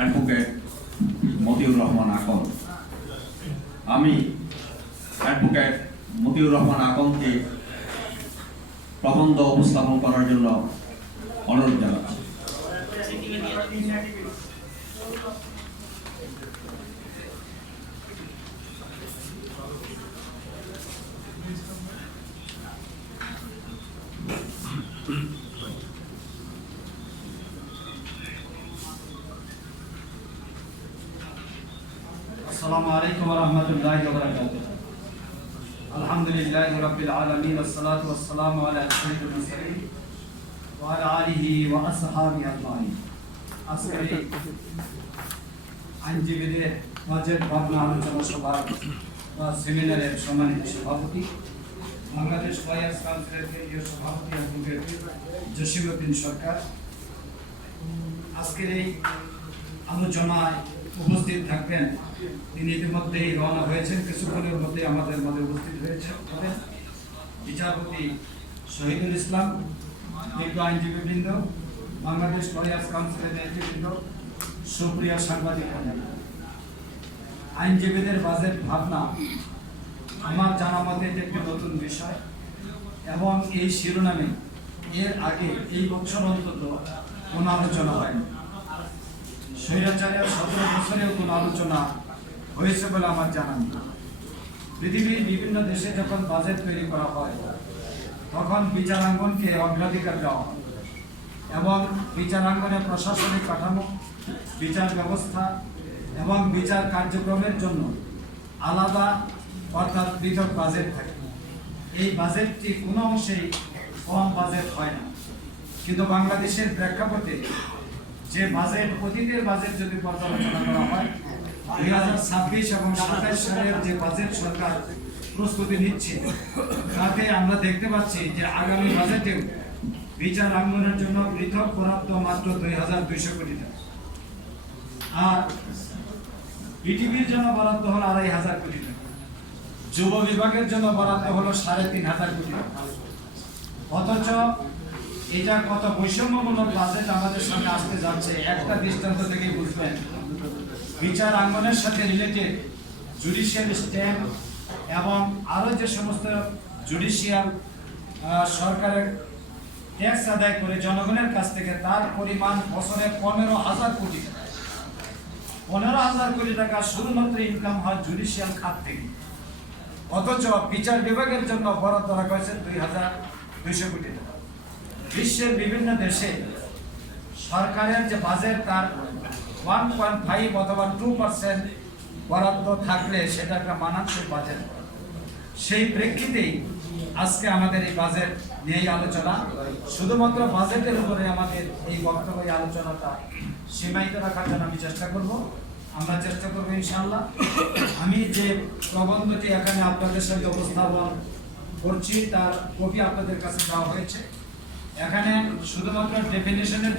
Advocate Motiur Rahman Akon. আমি advocate Motiur Rahman আকনকে প্রবন্ধ উপস্থাপন করার জন্য অনুরোধ জানাচ্ছি। আসসালামু আলাইকুম ওয়া রাহমাতুল্লাহি ওয়া বারাকাতুহু। আলহামদুলিল্লাহি রাব্বিল আলামিন ওয়াসসালাতু ওয়াসসালামু আলা আশরাফিল মুরসালিন ওয়া আলা আলিহি ওয়া আসহাবিহি আজমাইন। আজকের এই আইনজীবীদের বাজেট ভাবনা আলোচনা সভা বা সেমিনারের সম্মানিত সভাপতি, বাংলাদেশ লয়ার্স কাউন্সিলের কেন্দ্রীয় সভাপতি অ্যাডভোকেট জসিমউদ্দিন সরকার, আজকের এই আলোচনায় উপস্থিত থাকবেন। তিনি ইতিমধ্যেই রওনা হয়েছেন, কিছুক্ষণের মধ্যে আমাদের মধ্যে উপস্থিত হয়েছেন বিচারপতি শহীদুল ইসলাম, বিজ্ঞ আইনজীবীবৃন্দ, বাংলাদেশ লয়ার্স কাউন্সিলের নেতৃবৃন্দ, সুপ্রিয় সাংবাদিক। আইনজীবীদের বাজেট ভাবনা আমার জানা মতে একটি নতুন বিষয় এবং এই শিরোনামে এর আগে এই বছর অন্তত কোনো আলোচনা হয়নি। স্বৈরাচারের 17 বছরেও কোনো আলোচনা হয়েছে বলে আমার জানা নেই। পৃথিবীর বিভিন্ন দেশে যখন বাজেট তৈরি করা হয় তখন বিচারাঙ্গনকে অগ্রাধিকার দেওয়া হয় এবং বিচারাঙ্গনে প্রশাসনিক কাঠামো, বিচার ব্যবস্থা এবং বিচার কার্যক্রমের জন্য আলাদা অর্থাৎ পৃথক বাজেট থাকে। এই বাজেটটি কোনো অংশেই কম বাজেট হয় না, কিন্তু বাংলাদেশের প্রেক্ষাপটে যে বাজেট, অতীতের বাজেট যদি পর্যালোচনা করা হয়, 2026 এবং 27 সালের যে বাজেট সরকার প্রস্তুতি নিচ্ছে তাতে আমরা দেখতে পাচ্ছি যে আগামী বাজেটেও বিচার আঙ্গনের জন্য পৃথক বরাদ্দ মাত্র 2200 কোটি টাকা, আর বিটিভির জন্য বরাদ্দ হলো 2500 কোটি টাকা, যুব বিভাগের জন্য বরাদ্দ হলো 3500 কোটি টাকা। অথচ এটা কত বৈষম্যমূলক বাজেট আমাদের সামনে আসতে যাচ্ছে একটা দৃষ্টান্ত থেকে বুঝবেন। বিচার আঙ্গনের সাথে রিলেটেড জুডিশিয়াল স্ট্যাম্প এবং আরো যে সমস্ত জুডিশিয়াল সরকারের ট্যাক্স আদায় করে জনগণের কাছ থেকে, তার পরিমাণ বছরে 15,000 কোটি টাকা। 15,000 কোটি টাকা শুধুমাত্র ইনকাম হয় জুডিশিয়াল খাত থেকে। অথচ বিচার বিভাগের জন্য বরাদ্দ রাখা হয়েছে 2,200 কোটি টাকা। বিশ্বের বিভিন্ন দেশে সরকারের যে বাজেট তার 1.5 অথবা 2% বরাদ্দ থাকলে সেটা একটা মানানসই বাজেট। সেই প্রেক্ষিতেই আজকে আমাদের এই বাজেট নিয়ে আলোচনা। শুধুমাত্র বাজেটের উপরে আমাদের এই বক্তব্য, এই আলোচনাটা সীমায়িত রাখার জন্য আমি চেষ্টা করব। আমরা চেষ্টা করবো ইনশাআল্লাহ। আমি যে প্রবন্ধটি এখানে আপনাদের সাথে উপস্থাপন করছি তার কপি আপনাদের কাছে দেওয়া হয়েছে। এখানে শুধুমাত্র ডেফিনিশনের